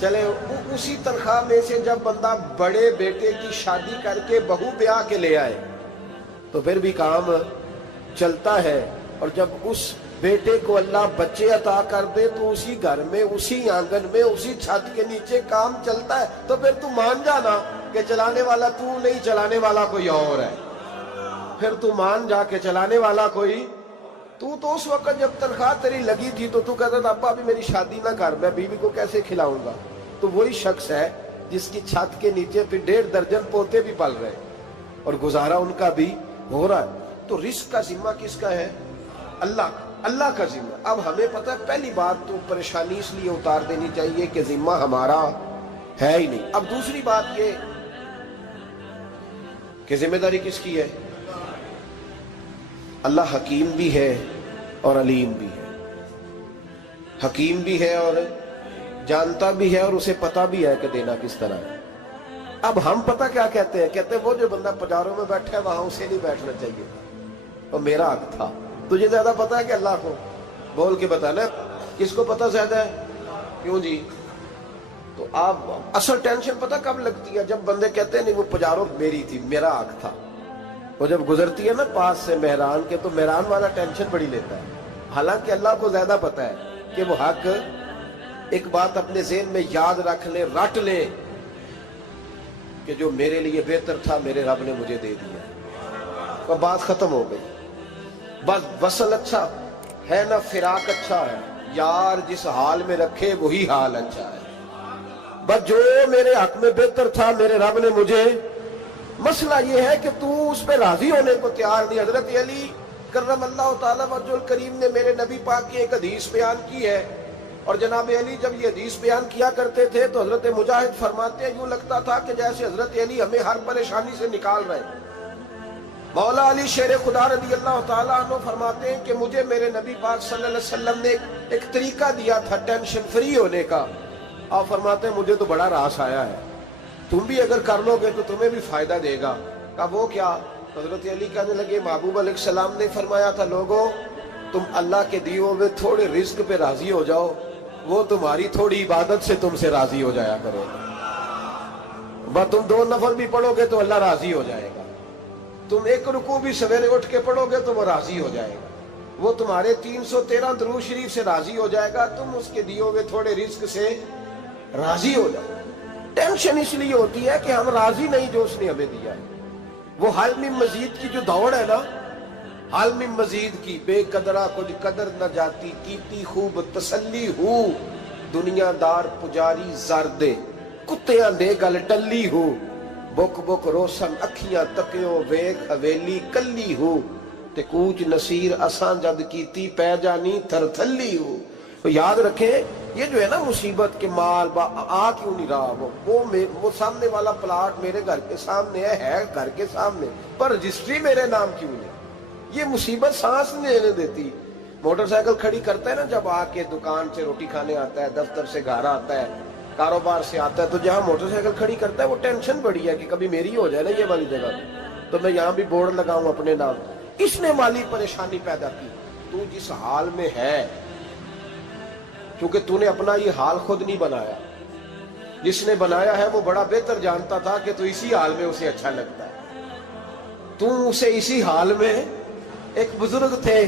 چلے اسی تنخواہ میں سے جب بندہ بڑے بیٹے کی شادی کر کے بہو بیاہ کے لے آئے تو پھر بھی کام چلتا ہے، اور جب اس بیٹے کو اللہ بچے عطا کر دے تو اسی گھر میں، اسی آنگن میں، اسی چھت کے نیچے کام چلتا ہے۔ تو پھر تو مان جانا کہ چلانے والا تو نہیں، چلانے والا کوئی اور ہے۔ پھر تو مان جا کے چلانے والا کوئی تو اس وقت جب تنخواہ تیری لگی تھی تو کہتا تھا ابا ابھی میری شادی نہ کر، میں بیوی کو کیسے کھلاؤں گا؟ تو وہی شخص ہے جس کی چھت کے نیچے پھر 1.5 درجن پوتے بھی پل رہے اور گزارا ان کا بھی ہو رہا ہے۔ تو رزق کا ذمہ کس کا ہے؟ اللہ کا ذمہ۔ اب ہمیں پتہ ہے پہلی بات تو پریشانی اس لیے اتار دینی چاہیے کہ ذمہ ہمارا ہے ہی نہیں۔ اب دوسری بات یہ کہ ذمہ داری کس کی ہے؟ اللہ حکیم بھی ہے اور علیم بھی ہے، حکیم بھی ہے اور جانتا بھی ہے اور اسے پتہ بھی ہے کہ دینا کس طرح ہے۔ اب ہم پتہ کیا کہتے ہیں وہ جو بندہ پجاروں میں بیٹھا ہے وہاں اسے نہیں بیٹھنا چاہیے تھا، اور میرا حق تھا۔ تجھے زیادہ پتہ ہے کہ اللہ کو؟ بول کے بتانا کس کو پتہ زیادہ ہے؟ کیوں جی؟ تو آپ اصل ٹینشن پتہ کب لگتی ہے؟ جب بندے کہتے ہیں نہیں وہ پجاروں میری تھی، میرا حق تھا۔ وہ جب گزرتی ہے نا پاس سے مہران کے تو مہران والا ٹینشن بڑی لیتا ہے، حالانکہ اللہ کو زیادہ پتہ ہے کہ وہ حق۔ ایک بات اپنے ذہن میں یاد رکھ لیں، رٹ لیں کہ جو میرے لیے بہتر تھا میرے رب نے مجھے دے دیا، اور بات ختم ہو گئی۔ بس وصل اچھا ہے نہ فراق اچھا ہے، یار جس حال میں رکھے وہی حال اچھا ہے۔ بس جو میرے حق میں بہتر تھا میرے رب نے مجھے، مسئلہ یہ ہے کہ تو اس پہ راضی ہونے کو تیار نہیں۔ حضرت علی کرم اللہ تعالیٰ وجہ الکریم نے میرے نبی پاک کی ایک حدیث بیان کی ہے، اور جناب علی جب یہ حدیث بیان کیا کرتے تھے تو حضرت مجاہد فرماتے ہیں یوں لگتا تھا کہ جیسے حضرت علی ہمیں ہر پریشانی سے نکال رہے ہیں۔ مولا علی شیر خدا رضی اللہ تعالیٰ عنہ فرماتے ہیں کہ مجھے میرے نبی پاک صلی اللہ علیہ وسلم نے ایک طریقہ دیا تھا ٹینشن فری ہونے کا۔ آپ فرماتے ہیں مجھے تو بڑا راس آیا ہے، تم بھی اگر کر لو گے تو تمہیں بھی فائدہ دے گا۔ کہا وہ کیا؟ حضرت علی کہنے لگے محبوب علیہ السلام نے فرمایا تھا لوگوں تم اللہ کے دیے ہوئے تھوڑے رزق پہ راضی ہو جاؤ، وہ تمہاری تھوڑی عبادت سے تم سے راضی ہو جایا کرو گا۔ بس تم 2 نفل بھی پڑھو گے تو اللہ راضی ہو جائے گا، تم 1 رکوع بھی سویرے اٹھ کے پڑھو گے تو وہ راضی ہو جائے گا، وہ تمہارے 313 درود شریف سے راضی ہو جائے گا، تم اس کے دیے ہوئے تھوڑے رزق سے راضی ہو جاؤ۔ ٹینشن اس لیے ہوتی ہے کہ ہم راضی نہیں جو اس نے ہمیں دیا ہے۔ وہ حل میں مزید کی جو دوڑ ہے نا، حل میں مزید کی، بے قدرہ کچھ قدر نہ جاتی، کیتی خوب تسلی ہو، دنیا دار پجاری زردے کتیاں دے گل ٹلی ہو، بک بک روشن اکھیاں تکیو ویک حویلی کلی ہو، تے کوچ نصیر اساں جد کیتی پہ جانی تھر تھلی ہو۔ تو یاد رکھیں یہ جو ہے نا مصیبت کے مال آ کیوں نہیں رہا، وہ سامنے والا پلاٹ میرے گھر کے سامنے ہے گھر کے سامنے، پر رجسٹری میرے نام کیوں نہیں؟ یہ مصیبت سانس نہیں لینے دیتی۔ موٹر سائیکل کھڑی کرتا ہے نا جب آ کے دکان سے روٹی کھانے آتا ہے، دفتر سے گھر آتا ہے، کاروبار سے آتا ہے، تو جہاں موٹر سائیکل کھڑی کرتا ہے وہ ٹینشن بڑی ہے کہ کبھی میری ہو جائے نا یہ والی جگہ تو میں یہاں بھی بورڈ لگاؤں اپنے نام۔ اس نے مالی پریشانی پیدا کی۔ تو جس حال میں ہے، کیونکہ تو نے اپنا یہ حال خود نہیں بنایا، جس نے بنایا ہے وہ بڑا بہتر جانتا تھا کہ تو اسی حال میں اسے اچھا لگتا ہے۔ تو اسے اسی حال میں، ایک بزرگ تھے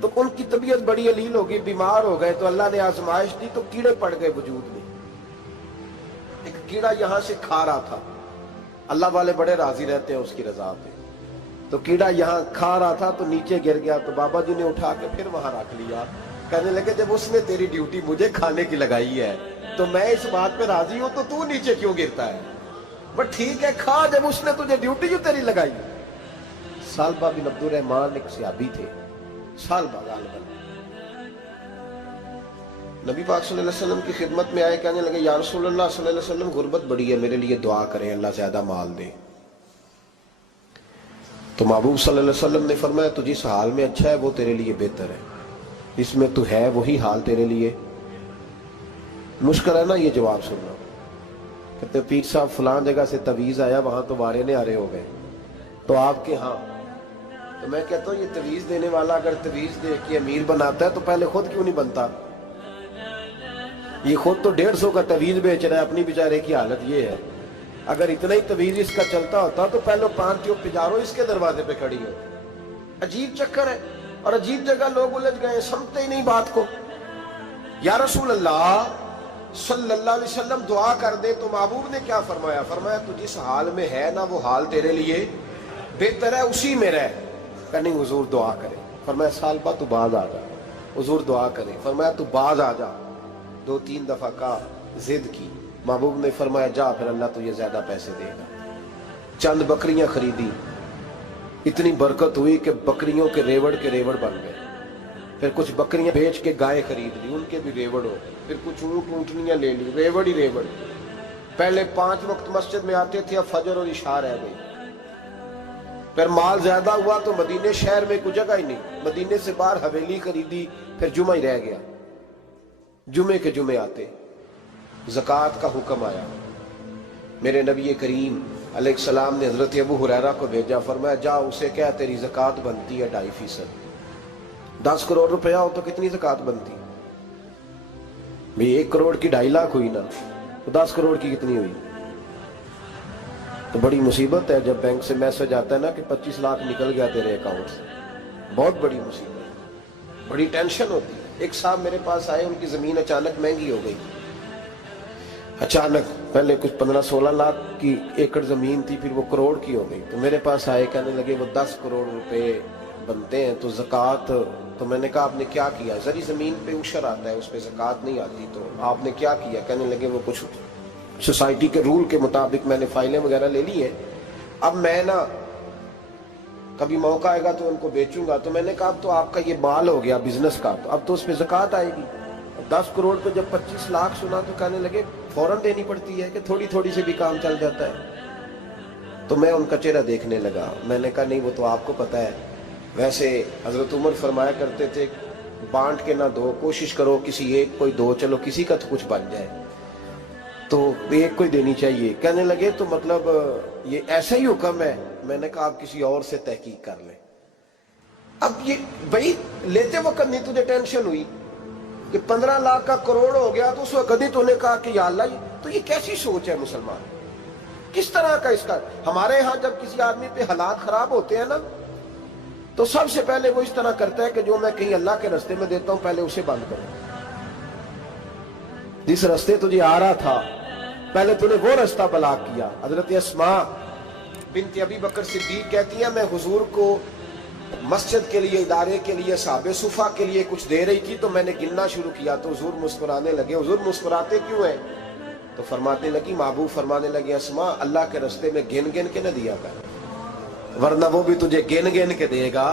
تو ان کی طبیعت بڑی علیل ہو گئی، بیمار ہو گئے، تو اللہ نے آزمائش دی تو کیڑے پڑ گئے وجود میں۔ ایک کیڑا یہاں سے کھا رہا تھا، اللہ والے بڑے راضی رہتے ہیں اس کی رضا پہ، تو کیڑا یہاں کھا رہا تھا تو نیچے گر گیا، تو بابا جی نے اٹھا کے پھر وہاں رکھ لیا، کہنے لگے جب اس نے تیری ڈیوٹی مجھے کھانے کی لگائی ہے تو میں اس بات پہ راضی ہوں، تو نیچے کیوں گرتا ہے؟ بٹ ٹھیک ہے کھا، جب اس نے تجھے ڈیوٹی جو تیری لگائی۔ سالبہ بن عبد الرحمن ایک صحابی تھے، سالبہ غالباً نبی پاک صلی اللہ علیہ وسلم کی خدمت میں آئے، کہنے لگے یا رسول اللہ صلی اللہ علیہ وسلم غربت بڑی ہے، میرے لیے دعا کریں اللہ زیادہ مال دے۔ تو محبوب صلی اللہ علیہ وسلم نے فرمایا تو جس حال میں اچھا ہے وہ تیرے لیے بہتر ہے، اس میں تو ہے وہی حال تیرے لیے۔ مشکل ہے نا یہ جواب سننا، کہتے پیر صاحب فلان جگہ سے تویز آیا وہاں تو وارے نے آرے ہو گئے، تو آپ کے ہاں، تو میں کہتا ہوں یہ تویز دینے والا اگر تویز دے کے امیر بناتا ہے تو پہلے خود کیوں نہیں بنتا؟ یہ خود تو 150 کا تویز بیچ رہا ہے, اپنی بیچارے کی حالت یہ ہے. اگر اتنا ہی تویز اس کا چلتا ہوتا تو پہلے 5 ٹیوب پجارو اس کے دروازے پہ کھڑی ہو. عجیب چکر ہے اور عجیب جگہ لوگ الجھ گئے, سمجھتے ہی نہیں بات کو. یا رسول اللہ صلی اللہ علیہ وسلم دعا کر دے تو محبوب نے کیا فرمایا؟ فرمایا تو جس حال میں ہے نا وہ حال تیرے لیے بہتر ہے, اسی میں رہ. کہ نہیں حضور دعا کرے. فرمایا سال بعد تو باز آ جا. حضور دعا کرے. فرمایا تو باز آ جا. 2-3 دفعہ کا ضد کی. محبوب نے فرمایا جا پھر اللہ تجھے زیادہ پیسے دے گا. چند بکریاں خریدی, اتنی برکت ہوئی کہ بکریوں کے ریوڑ بن گئے. پھر کچھ بکریاں بیچ کے گائے خرید لی, ان کے بھی ریوڑ ہو. پھر کچھ اونٹنیاں لے لی, ریوڑ ہی ریوڑ. پہلے 5 وقت مسجد میں آتے تھے, اب فجر اور عشاء رہ گئی. پھر مال زیادہ ہوا تو مدینے شہر میں کوئی جگہ ہی نہیں, مدینے سے باہر حویلی خریدی. پھر جمعہ ہی رہ گیا, جمعے کے جمعے آتے. زکوٰۃ کا حکم آیا. میرے نبی کریم علیہ السلام نے حضرت ابو ہریرہ کو بھیجا. فرمایا جا اسے کہہ تیری زکوٰۃ بنتی ہے 2.5%. 10 کروڑ روپیہ ہو تو کتنی زکوٰۃ بنتی؟ بھئی 1 کروڑ کی 2.5 لاکھ ہوئی نا, تو 10 کروڑ کی کتنی ہوئی؟ تو بڑی مصیبت ہے جب بینک سے میسج آتا ہے نا کہ 25 لاکھ نکل گیا تیرے اکاؤنٹ سے. بہت بڑی مصیبت, بڑی ٹینشن ہوتی ہے. ایک صاحب میرے پاس آئے, ان کی زمین اچانک مہنگی ہو گئی. اچانک پہلے کچھ 15-16 لاکھ کی ایکڑ زمین تھی, پھر وہ کروڑ کی ہو گئی. تو میرے پاس آئے, کہنے لگے وہ 10 کروڑ روپے بنتے ہیں تو زکوٰۃ. تو میں نے کہا آپ نے کیا کیا؟ زری زمین پہ عشر آتا ہے, اس پہ زکوٰۃ نہیں آتی, تو آپ نے کیا کیا؟ کہنے لگے وہ کچھ سوسائٹی کے رول کے مطابق میں نے فائلیں وغیرہ لے لی ہیں, اب میں نا کبھی موقع آئے گا تو ان کو بیچوں گا. تو میں نے کہا اب تو آپ کا یہ مال ہو گیا بزنس کا, تو اب تو اس پہ زکوٰۃ آئے گی. 10 کروڑ پہ جب 25 لاکھ سنا تو کہنے لگے فوراً دینی پڑتی ہے کہ تھوڑی تھوڑی سے بھی کام چل جاتا ہے. تو میں ان کا چہرہ دیکھنے لگا. میں نے کہا نہیں وہ تو آپ کو پتا ہے. ویسے حضرت عمر فرمایا کرتے تھے بانٹ کے نہ دو, کوشش کرو کسی ایک کو دو, چلو کسی کا تو کچھ بن جائے. تو ایک کو دینی چاہیے. کہنے لگے تو مطلب یہ ایسا ہی حکم ہے؟ میں نے کہا آپ کسی اور سے تحقیق کر لیں. اب یہ بھائی لیتے وقت نہیں تجھے ٹینشن ہوئی کہ 15 لاکھ کا کروڑ ہو گیا, تو اس وقت کبھی تو نے کہا کہ یا اللہ, تو یہ کیسی سوچ ہے مسلمان, کس طرح کا اس کا؟ ہمارے ہاں جب کسی آدمی پہ حالات خراب ہوتے ہیں نا تو سب سے پہلے وہ اس طرح کرتا ہے کہ جو میں کہیں اللہ کے رستے میں دیتا ہوں پہلے اسے بند کرو. جس رستے تجھے آ رہا تھا پہلے تو نے وہ رستہ بلاک کیا. حضرت اسماء بنت ابی بکر صدیق کہتی ہیں میں حضور کو مسجد کے لیے, ادارے کے لیے, صحابہ صفحہ کے لیے کچھ دے رہی تھی, تو میں نے گننا شروع کیا تو حضور مسکرانے لگے. حضور مسکراتے کیوں ہیں؟ تو فرمانے لگی, محبوب فرمانے لگے اسماء اللہ کے رستے میں گن گن کے نہ دیا کر, ورنہ وہ بھی تجھے گن گن کے دے گا.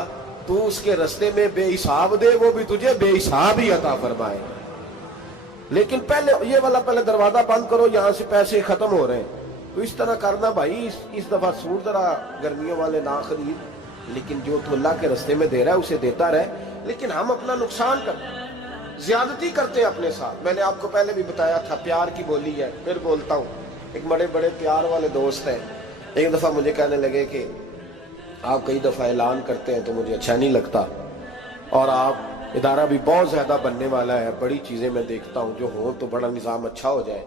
تو اس کے رستے میں بے حساب دے, وہ بھی تجھے بے حساب ہی عطا فرمائے. لیکن پہلے یہ والا پہلے دروازہ بند کرو, یہاں سے پیسے ختم ہو رہے ہیں. تو اس طرح کرنا بھائی. اس دفعہ سوٹ ذرا گرمیوں والے نہ خرید, لیکن جو تو اللہ کے رستے میں دے رہا ہے اسے دیتا رہے. لیکن ہم اپنا نقصان کرتے ہیں, زیادتی کرتے ہیں اپنے ساتھ. میں نے آپ کو پہلے بھی بتایا تھا پیار کی بولی ہے, پھر بولتا ہوں. ایک بڑے بڑے پیار والے دوست ہیں, ایک دفعہ مجھے کہنے لگے کہ آپ کئی دفعہ اعلان کرتے ہیں تو مجھے اچھا نہیں لگتا, اور آپ ادارہ بھی بہت زیادہ بننے والا ہے, بڑی چیزیں میں دیکھتا ہوں جو ہوں تو بڑا نظام اچھا ہو جائے,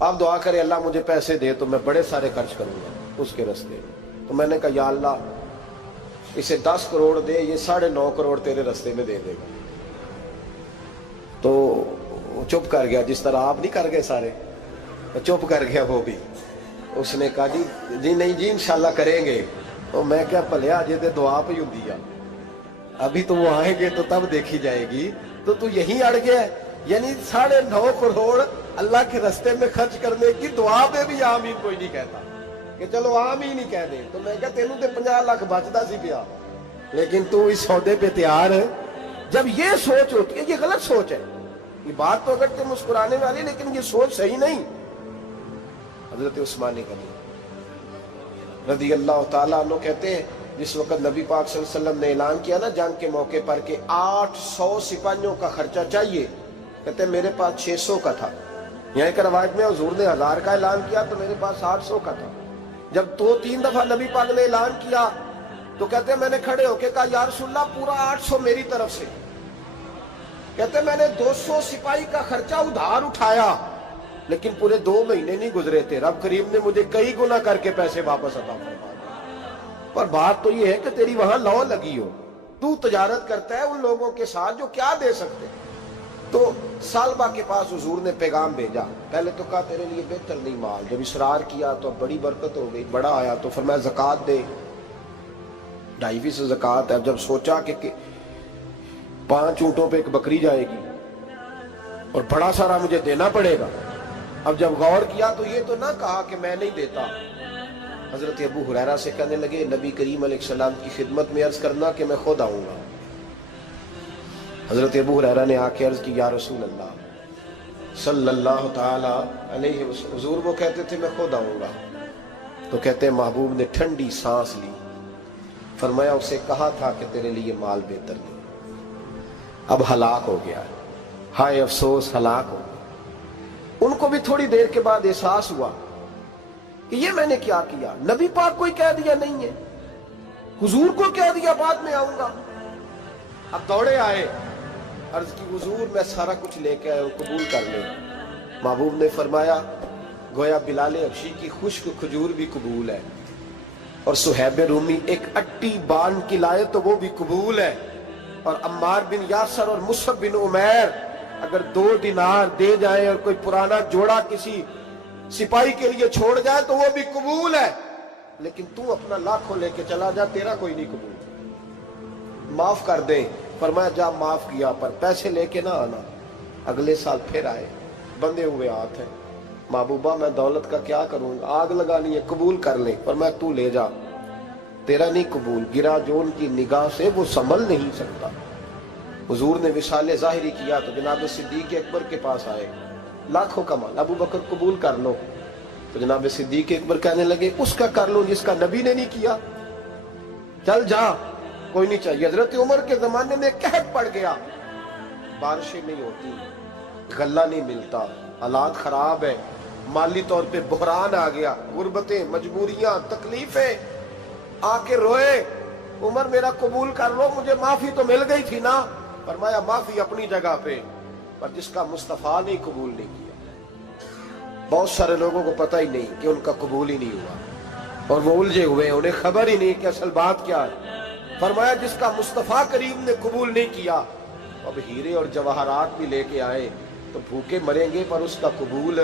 آپ دعا کریں اللہ مجھے پیسے دے تو میں بڑے سارے خرچ کروں گا اس کے رستے. تو میں نے کہا یا اللہ اسے 10 کروڑ دے, یہ 9.5 کروڑ تیرے رستے میں دے دے گا. تو چپ کر گیا, جس طرح آپ نہیں کر گئے سارے, چپ کر گیا وہ بھی. اس نے کہا جی نہیں جی انشاءاللہ کریں گے. تو میں کیا پلیا جی تے دعا پہ ہوں دیا, ابھی تو وہ آئیں گے تو تب دیکھی جائے گی. تو یہیں اڑ گیا, یعنی 9.5 کروڑ اللہ کے رستے میں خرچ کرنے کی دعا پہ بھی آمین کوئی نہیں کہتا کہ چلو آمین ہی کہہ دے. تو میں کہا تینوں تے 50 لاکھ بچتا سی پیا, لیکن تو اس سودے پہ تیار ہے. جب یہ سوچ ہوتی ہے, یہ غلط سوچ ہے. یہ بات تو اگر تم مسکرانے والی, لیکن یہ سوچ صحیح نہیں. حضرت عثمان غنی رضی اللہ تعالیٰ عنہ کہتے ہیں جس وقت نبی پاک صلی اللہ علیہ وسلم نے اعلان کیا نا جنگ کے موقع پر کہ 800 سپاہیوں کا خرچہ چاہیے, کہتے ہیں میرے پاس 600 کا تھا. یہاں کہ روایت میں حضور نے 1000 کا اعلان کیا تو میرے پاس 800 کا تھا. جب 2-3 دفعہ نبی پاک نے اعلان کیا تو کہتے ہیں میں نے کھڑے ہو کے کہا یا رسول اللہ پورا 800 میری طرف سے. کہتے میں نے 200 سپاہی کا خرچہ ادھار اٹھایا لیکن پورے 2 مہینے نہیں گزرے تھے، رب کریم نے مجھے کئی گنا کر کے پیسے واپس عطا فرما دیے۔ پر بات تو یہ ہے کہ تیری وہاں لو لگی ہو، تو تجارت کرتا ہے ان لوگوں کے ساتھ جو کیا دے سکتے۔ تو سالبہ کے پاس حضور نے پیغام بھیجا، پہلے تو کہا تیرے لیے بہتر نہیں مال، جب اصرار کیا تو بڑی برکت ہو گئی، بڑا آیا تو فرمایا زکوٰۃ دے، 2.5% زکوٰۃ ہے۔ جب سوچا کہ 5 اونٹوں پہ ایک بکری جائے گی اور بڑا سارا مجھے دینا پڑے گا، اب جب غور کیا تو یہ تو نہ کہا کہ میں نہیں دیتا۔ حضرت ابو ہریرہ سے کہنے لگے نبی کریم علیہ السلام کی خدمت میں عرض کرنا کہ میں خود آؤں گا۔ حضرت ابو ہریرہ نے آ کے عرض کی یا رسول اللہ صلی اللہ تعالی علیہ وسلم، حضور وہ کہتے تھے میں خود آؤں گا، تو کہتے ہیں محبوب نے ٹھنڈی سانس لی، فرمایا اسے کہا تھا کہ تیرے لیے مال بہتر نہیں، اب ہلاک ہو گیا، ہائے افسوس ہلاک ہو گیا۔ ان کو بھی تھوڑی دیر کے بعد احساس ہوا کہ یہ میں نے کیا کیا، نبی پاک کو ہی کہہ دیا نہیں ہے، حضور کو کہہ دیا بعد میں آؤں گا۔ اب دوڑے آئے، عرض کی حضور میں سارا کچھ لے کے آیا ہوں، قبول کر لیں۔ محبوب نے فرمایا گویا بلال حبشی کی خشک کھجور بھی قبول ہے، اور صہیب رومی ایک اٹی بان کی لائے تو وہ بھی قبول ہے، اور عمار بن یاسر اور مصعب بن عمیر اگر 2 دینار دے جائیں اور کوئی پرانا جوڑا کسی سپاہی کے لیے چھوڑ جائے تو وہ بھی قبول ہے، لیکن تو اپنا لاکھوں لے کے چلا جا، تیرا کوئی نہیں قبول، معاف کر دیں۔ فرمایا جا معاف کیا، پر پیسے لے کے نہ آنا۔ اگلے سال پھر آئے، بندے ہوئے ہاتھ ہیں، محبوبہ میں دولت کا کیا کروں گا، آگ لگانی ہے، قبول کر لیں۔ فرمایا تو لے جا، تیرا نہیں قبول، گرا جو ان کی نگاہ سے وہ سنبھل نہیں سکتا۔ حضور نے وصال ظاہری کیا تو جناب صدیق اکبر کے پاس آئے، لاکھوں کا مال، ابو بکر قبول کر لو، تو جناب صدیق اکبر کہنے لگے اس کا کر لو جس کا نبی نے نہیں کیا، چل جا کوئی نہیں چاہیے۔ حضرت عمر کے زمانے میں قحط پڑ گیا، بارشیں نہیں ہوتی، غلہ نہیں ملتا، حالات خراب ہے، مالی طور پہ بحران آ گیا، غربتیں، مجبوریاں، تکلیفیں، آ کے روئے، عمر میرا قبول کر لو، مجھے معافی تو مل گئی تھی نا۔ فرمایا معافی اپنی جگہ پہ، پر جس کا مصطفیٰ نے قبول نہیں کیا۔ بہت سارے لوگوں کو پتہ ہی نہیں کہ ان کا قبول ہی نہیں ہوا، اور وہ الجھے ہوئے، انہیں خبر ہی نہیں کہ اصل بات کیا ہے۔ فرمایا جس کا مصطفیٰ کریم نے قبول نہیں کیا، اب ہیرے اور جواہرات بھی لے کے آئے تو بھوکے مریں گے، پر اس کا قبول،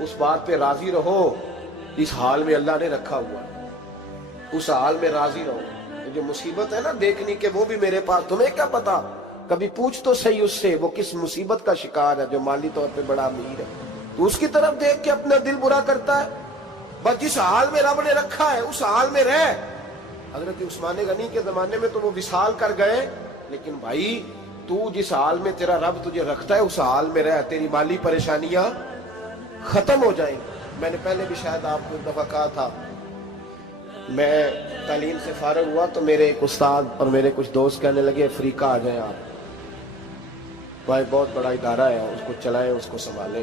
اس بات پہ راضی رہو اس حال میں اللہ نے رکھا ہوا، اس حال میں راضی رہو۔ جو مصیبت ہے نا دیکھنی کہ وہ بھی میرے پاس، تمہیں کیا پتا، کبھی پوچھ تو صحیح اس سے وہ کس مصیبت کا شکار ہے، جو مالی طور پہ بڑا امیر ہے، تو اس کی طرف دیکھ کے اپنا دل برا کرتا ہے۔ بس جس حال میں رب نے رکھا ہے اس حال میں رہ۔ حضرت عثمان غنی کے زمانے میں تو وہ وصال کر گئے، لیکن بھائی تو جس حال میں تیرا رب تجھے رکھتا ہے اس حال میں رہ، تیری مالی پریشانیاں ختم ہو جائیں گی۔ میں نے پہلے بھی شاید آپ کو ایک دفعہ کہا تھا، میں تعلیم سے فارغ ہوا تو میرے ایک استاد اور میرے کچھ دوست کہنے لگے افریقہ آ جائیں آپ، بھائی بہت بڑا ادارہ ہے، اس کو چلائیں، اس کو سنبھالیں۔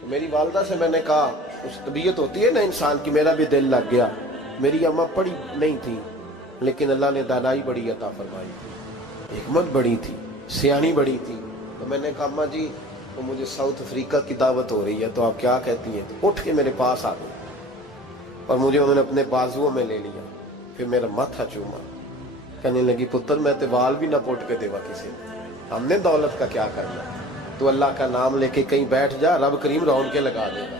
تو میری والدہ سے میں نے کہا، اس طبیعت ہوتی ہے نا انسان کی، میرا بھی دل لگ گیا۔ میری اماں پڑھی نہیں تھی لیکن اللہ نے دانائی بڑی عطا فرمائی تھی، حکمت بڑی تھی، سیانی بڑی تھی۔ تو میں نے کہا اماں جی وہ مجھے ساؤتھ افریقہ کی دعوت ہو رہی ہے تو آپ کیا کہتی ہیں؟ تو اٹھ کے میرے پاس آ گئی اور مجھے انہوں نے اپنے بازوؤں میں لے لیا، پھر میرا ماتھا چوما، کہنے لگی پتر میں تے وال بھی نہ پوٹ کے دیوا کسی نے، ہم نے دولت کا کیا کرنا، تو اللہ کا نام لے کے کہیں بیٹھ جا، رب کریم رون کے لگا دے گا،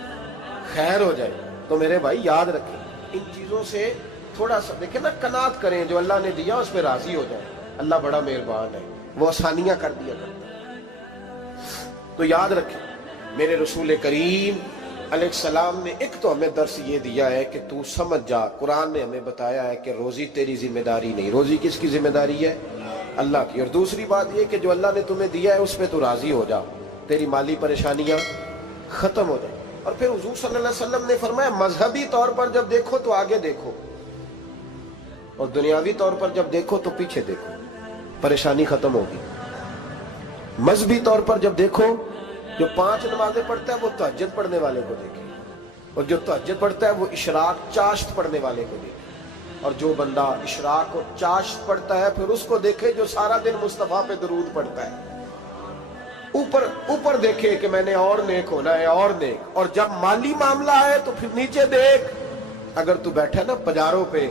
خیر ہو جائے۔ تو میرے بھائی یاد رکھیں ان چیزوں سے تھوڑا سا دیکھیں نا، قناعت کریں، جو اللہ نے دیا اس پہ راضی ہو جائیں، اللہ بڑا مہربان ہے، وہ آسانیاں کر دیا کرتا ہے۔ تو یاد رکھیں میرے رسول کریم علیہ السلام نے ایک تو ہمیں درس یہ دیا ہے کہ تو سمجھ جا، قرآن نے ہمیں بتایا ہے کہ روزی تیری ذمہ داری نہیں، روزی کس کی ذمہ داری ہے؟ اللہ کی۔ اور دوسری بات یہ کہ جو اللہ نے تمہیں دیا ہے اس پہ تو راضی ہو جا، تیری مالی پریشانیاں ختم ہو جائیں۔ اور پھر حضور صلی اللہ علیہ وسلم نے فرمایا مذہبی طور پر جب دیکھو تو آگے دیکھو، اور دنیاوی طور پر جب دیکھو تو پیچھے دیکھو، پریشانی ختم ہوگی۔ مذہبی طور پر جب دیکھو، جو 5 نمازیں پڑھتا ہے وہ تہجد پڑھنے والے کو دیکھے، اور جو تہجد پڑھتا ہے وہ اشراق چاشت پڑھنے والے کو دیکھے، اور جو بندہ اشراق اور چاشت پڑھتا ہے پھر اس کو دیکھے جو سارا دن مصطفیٰ پہ درود پڑھتا ہے۔ اوپر دیکھے کہ میں نے اور نیک ہونا ہے اور نیک، اور جب مالی معاملہ ہے تو پھر نیچے دیکھ۔ اگر تو بیٹھا نا پجاروں پہ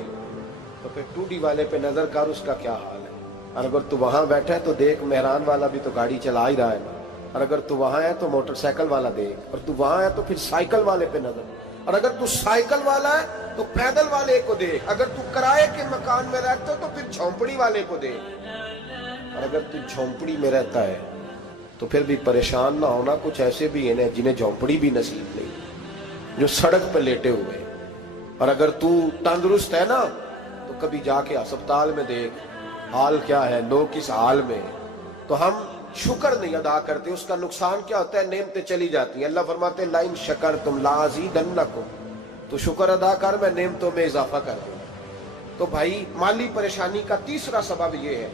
تو پھر ٹوڈی والے پہ نظر کر، اس کا کیا حال ہے۔ اور اگر تو وہاں بیٹھا ہے تو دیکھ مہران والا بھی تو گاڑی چلا ہی رہا ہے نا۔ اور اگر تو وہاں ہے تو موٹر سائیکل والا دیکھ، اور تو وہاں ہے تو پھر سائیکل والے پہ نظر، اور اگر تو سائیکل والا ہے تو پیدل والے کو دیکھ، اگر تو کرائے کے مکان میں رہتا ہے تو پھر جھونپڑی والے کو دیکھ، اور اگر تو جھونپڑی میں رہتا ہے تو پھر بھی پریشان نہ ہونا، کچھ ایسے بھی ہیں جنہیں جھونپڑی بھی نصیب نہیں، جو سڑک پہ لیٹے ہوئے۔ اور اگر تو تندرست ہے نا تو کبھی جا کے اسپتال میں دیکھ حال کیا ہے، لوگ کس حال میں۔ تو ہم شکر نہیں ادا کرتے، اس کا نقصان کیا ہوتا ہے، نعمتیں چلی جاتی ہیں۔ اللہ فرماتے ہیں لَئِن شَكَرْتُمْ لَأَزِيدَنَّكُمْ، تو شکر ادا کر، میں نعمتوں میں اضافہ کر دوں گا۔ تو بھائی مالی پریشانی کا تیسرا سبب یہ ہے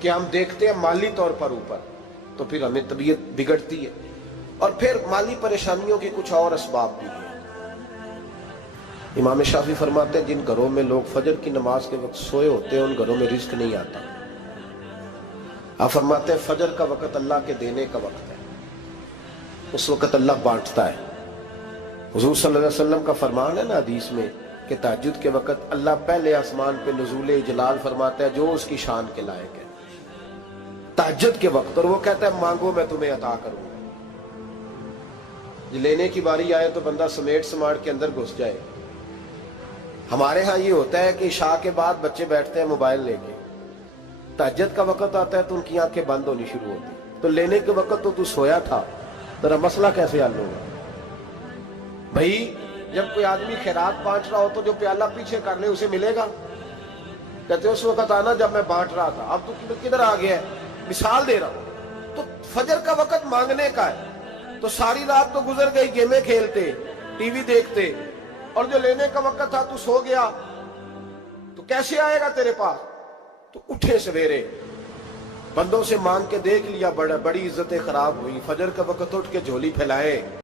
کہ ہم دیکھتے ہیں مالی طور پر اوپر، تو پھر ہمیں طبیعت بگڑتی ہے۔ اور پھر مالی پریشانیوں کے کچھ اور اسباب بھی ہیں۔ امام شافعی فرماتے ہیں جن گھروں میں لوگ فجر کی نماز کے وقت سوئے ہوتے ہیں ان گھروں میں رزق نہیں آتا۔ آپ فرماتے ہیں فجر کا وقت اللہ کے دینے کا وقت ہے، اس وقت اللہ بانٹتا ہے۔ حضور صلی اللہ علیہ وسلم کا فرمان ہے نا حدیث میں کہ تہجد کے وقت اللہ پہلے آسمان پہ نزول جلال فرماتا ہے جو اس کی شان کے لائق ہے تہجد کے وقت، اور وہ کہتا ہے مانگو میں تمہیں عطا کروں گا۔ لینے کی باری آئے تو بندہ سمیٹ سماٹ کے اندر گھس جائے۔ ہمارے ہاں یہ ہوتا ہے کہ عشاء کے بعد بچے بیٹھتے ہیں موبائل لے کے، تہجد کا وقت آتا ہے تو ان کی آنکھیں بند ہونی شروع ہوتی، تو لینے کے وقت تو سویا تھا، ذرا مسئلہ کیسے حل ہوگا؟ بھائی جب کوئی آدمی خیرات بانٹ رہا ہو تو جو پیالہ پیچھے کر لے اسے ملے گا؟ کہتے اس وقت آنا جب میں بانٹ رہا تھا، اب تو کدھر آ گیا ہے؟ مثال دے رہا ہوں۔ تو فجر کا وقت مانگنے کا ہے، تو ساری رات تو گزر گئی گیمیں کھیلتے، ٹی وی دیکھتے، اور جو لینے کا وقت تھا تو سو گیا، تو کیسے آئے گا تیرے پاس؟ تو اٹھے سویرے، بندوں سے مانگ کے دیکھ لیا، بڑی عزتیں خراب ہوئی، فجر کا وقت اٹھ کے جھولی پھیلائے۔